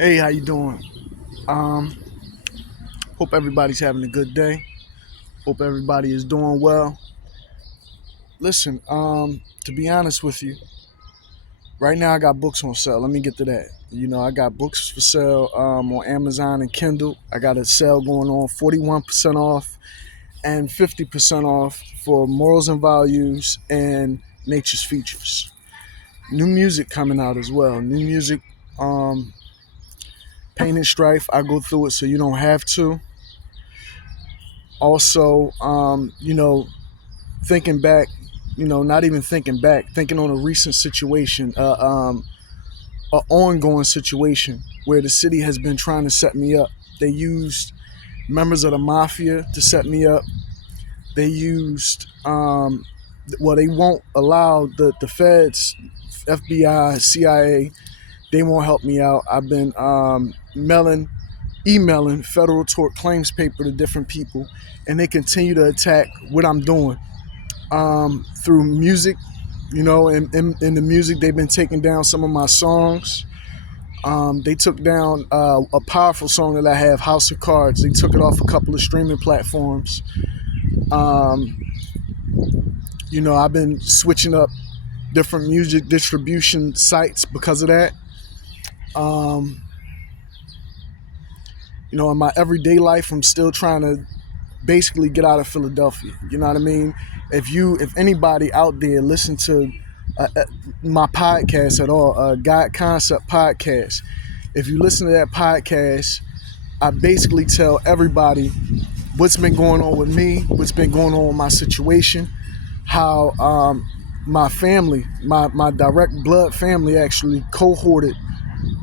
Hey, how you doing? Um, Hope everybody's having a good day. Hope everybody is doing well. Listen, to be honest with you, right now I got books on sale. Let me get to that. I got books for sale on Amazon and Kindle. I got a sale going on, 41% off and 50% off for Morals and Values and Nature's Features. New music coming out as well. New music, um, Pain and Strife. I go through it so you don't have to. Also, thinking back, not even thinking back, thinking on a recent situation, an ongoing situation where the city has been trying to set me up. They used members of the mafia to set me up. They used, they won't allow the feds, FBI, CIA, they won't help me out. I've been emailing federal tort claims paper to different people, and they continue to attack what I'm doing. Through music, and in the music, they've been taking down some of my songs. They took down a powerful song that I have, House of Cards. They took it off a couple of streaming platforms. Um, I've been switching up different music distribution sites because of that. Um, in my everyday life, I'm still trying to basically get out of Philadelphia. You know what I mean? If anybody out there listen to my podcast at all, God Concept podcast, if you listen to that podcast, I basically tell everybody what's been going on with me, what's been going on with my situation, how my family, my direct blood family actually cohorted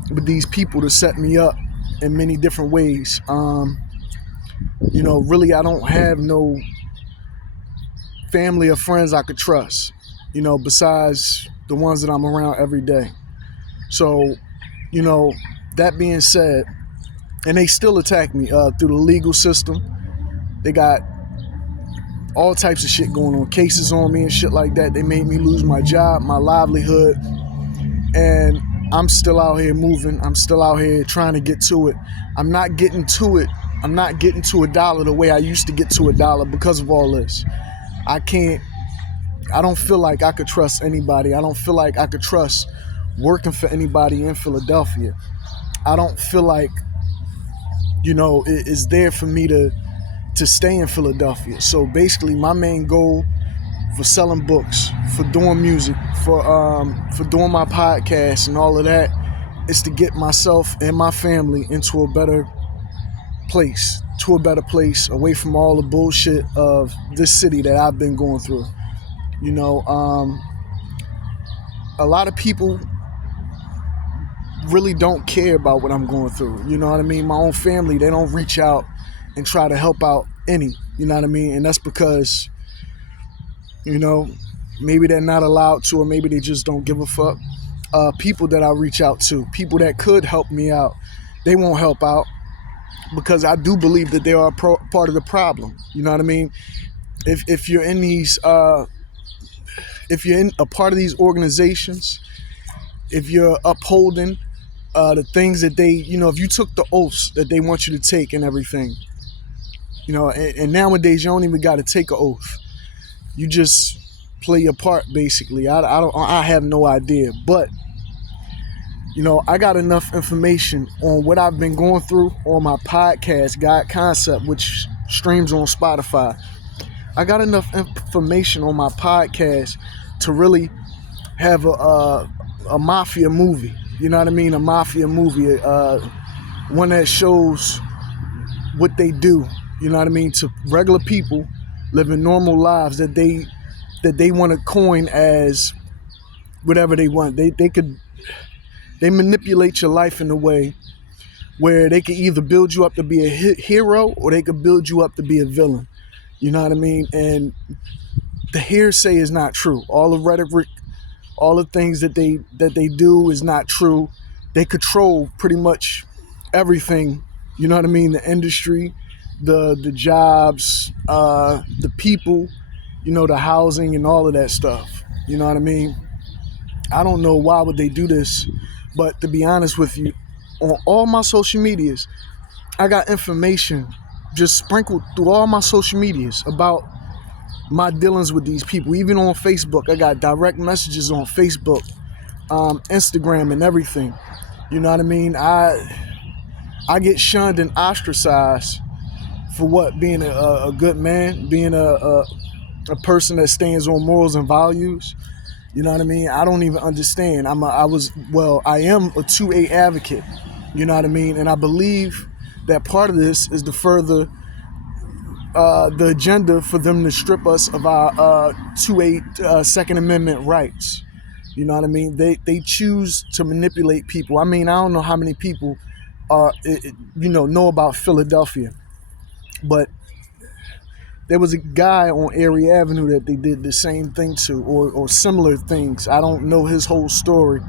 with these people to set me up in many different ways. Really, I don't have no family or friends I could trust, besides the ones that I'm around every day. So, that being said, and they still attack me through the legal system. They got all types of shit going on, cases on me and shit like that. They made me lose my job, my livelihood, and I'm still out here moving. I'm still out here trying to get to it. I'm not getting to it. I'm not getting to a dollar the way I used to get to a dollar because of all this. I don't feel like I could trust anybody. I don't feel like I could trust working for anybody in Philadelphia. I don't feel like, it's there for me to stay in Philadelphia. So basically my main goal for selling books, for doing music, for doing my podcast and all of that is to get myself and my family into a better place, away from all the bullshit of this city that I've been going through. A lot of people really don't care about what I'm going through. You know what I mean? My own family, they don't reach out and try to help out any. You know what I mean? And that's because, maybe they're not allowed to, or maybe they just don't give a fuck. People that I reach out to, people that could help me out, they won't help out because I do believe that they are part of the problem. You know what I mean? If you're in these, if you're in a part of these organizations, if you're upholding the things that they, if you took the oaths that they want you to take and everything, and nowadays you don't even got to take an oath. You just play your part, basically. I have no idea, but I got enough information on what I've been going through on my podcast, God Concept, which streams on Spotify. I got enough information on my podcast to really have a mafia movie. You know what I mean? A mafia movie, one that shows what they do. You know what I mean? To regular people living normal lives that they want to coin as whatever they want. They manipulate your life in a way where they can either build you up to be a hero or they could build you up to be a villain. You know what I mean? And the hearsay is not true. All the rhetoric, all the things that they do is not true. They control pretty much everything. You know what I mean? The industry, the jobs, the people, the housing and all of that stuff. You know what I mean? I don't know why would they do this, but to be honest with you, on all my social medias, I got information just sprinkled through all my social medias about my dealings with these people. Even on Facebook, I got direct messages on Facebook, Instagram, and everything. You know what I mean? I get shunned and ostracized for what? Being a good man, being a person that stands on morals and values. You know what I mean? I don't even understand. I am a 2A advocate. You know what I mean? And I believe that part of this is to further the agenda for them to strip us of our 2A Second Amendment rights. You know what I mean? They choose to manipulate people. I mean, I don't know how many people know about Philadelphia, but there was a guy on Erie Avenue that they did the same thing to, or similar things. I don't know his whole story,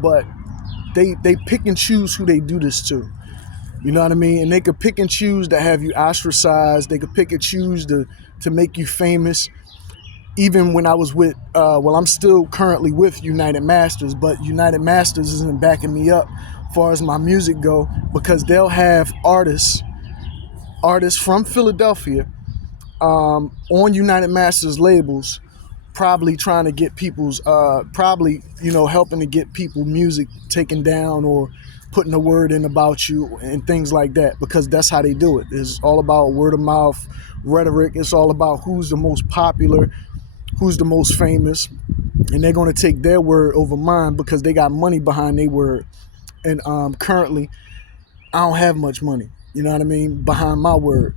but they pick and choose who they do this to. You know what I mean? And they could pick and choose to have you ostracized. They could pick and choose to make you famous. Even when I was with, I'm still currently with United Masters, but United Masters isn't backing me up as far as my music go, because they'll have artists from Philadelphia on United Masters labels, probably trying to get people's, helping to get people music taken down or putting a word in about you and things like that, because that's how they do it. It's all about word of mouth rhetoric. It's all about who's the most popular, who's the most famous, and they're going to take their word over mine because they got money behind their word. And currently, I don't have much money, you know what I mean, behind my word.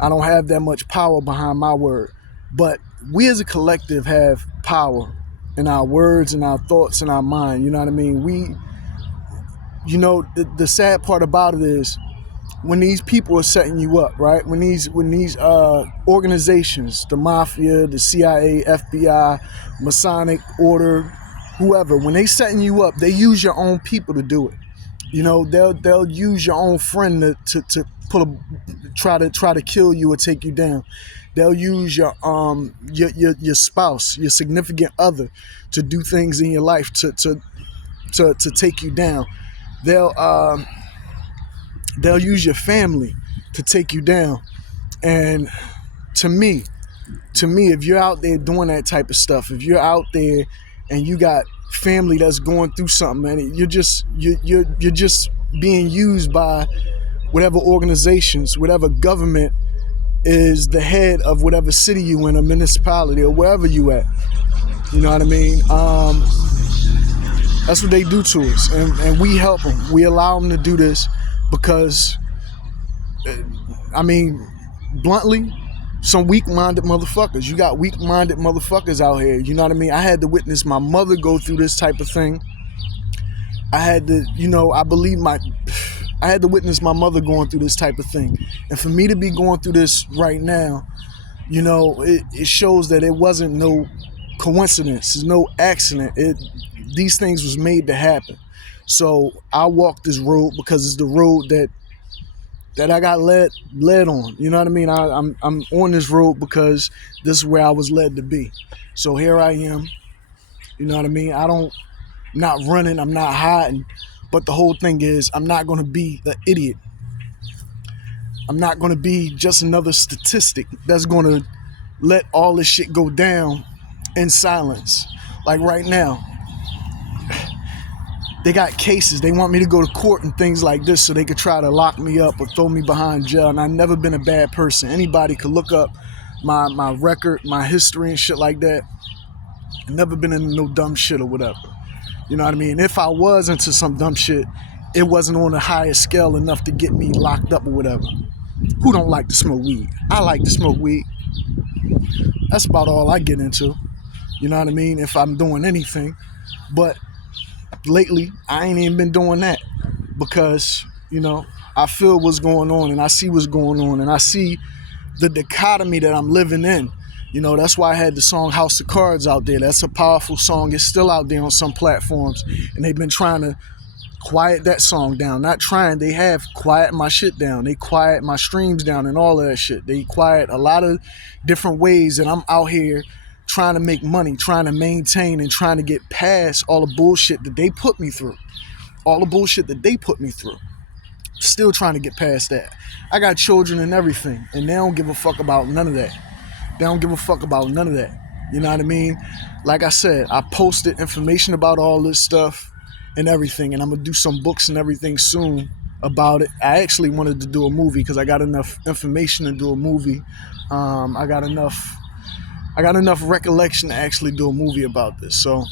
I don't have that much power behind my word. But we as a collective have power in our words and our thoughts and our mind, you know what I mean? The sad part about it is when these people are setting you up, right? When these organizations, the mafia, the CIA, FBI, Masonic Order, whoever, when they setting you up, they use your own people to do it. You know, they'll use your own friend to try to kill you or take you down. They'll use your spouse, your significant other, to do things in your life to take you down. They'll use your family to take you down. And to me, if you're out there doing that type of stuff, if you're out there and you got family that's going through something, and you're just being used by whatever organizations, whatever government is the head of whatever city you in, a municipality, or wherever you at. You know what I mean? That's what they do to us, and we help them. We allow them to do this because, bluntly, some weak-minded motherfuckers. You got weak-minded motherfuckers out here. You know what I mean? I had to witness my mother go through this type of thing. I had to, I had to witness my mother going through this type of thing. And for me to be going through this right now, it shows that it wasn't no coincidence. It's no accident. These things was made to happen. So I walk this road because it's the road that I got led on. You know what I mean? I'm on this road because this is where I was led to be. So here I am. You know what I mean? I'm not running. I'm not hiding. But the whole thing is, I'm not going to be an idiot. I'm not going to be just another statistic that's going to let all this shit go down in silence. Like right now, they got cases. They want me to go to court and things like this so they could try to lock me up or throw me behind jail. And I've never been a bad person. Anybody could look up my record, my history and shit like that. I've never been into no dumb shit or whatever. You know what I mean? If I was into some dumb shit, it wasn't on a higher scale enough to get me locked up or whatever. Who don't like to smoke weed? I like to smoke weed. That's about all I get into. You know what I mean? If I'm doing anything. But lately, I ain't even been doing that because, I feel what's going on and I see what's going on and I see the dichotomy that I'm living in. That's why I had the song House of Cards out there. That's a powerful song. It's still out there on some platforms, and they've been trying to quiet that song down. Not trying, they have quiet my shit down. They quiet my streams down and all of that shit. They quiet a lot of different ways, and I'm out here trying to make money, trying to maintain and trying to get past all the bullshit that they put me through. all the bullshit that they put me through. Still trying to get past that. I got children and everything, and they don't give a fuck about none of that. They don't give a fuck about none of that. You know what I mean? Like I said, I posted information about all this stuff and everything, and I'm gonna do some books and everything soon about it. I actually wanted to do a movie because I got enough information to do a movie. I got enough recollection to actually do a movie about this. So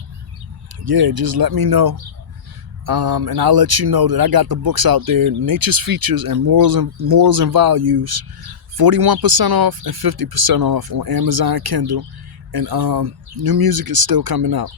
yeah, just let me know. And I'll let you know that I got the books out there, Nature's Features and Morals and Values, 41% off and 50% off on Amazon Kindle. And new music is still coming out.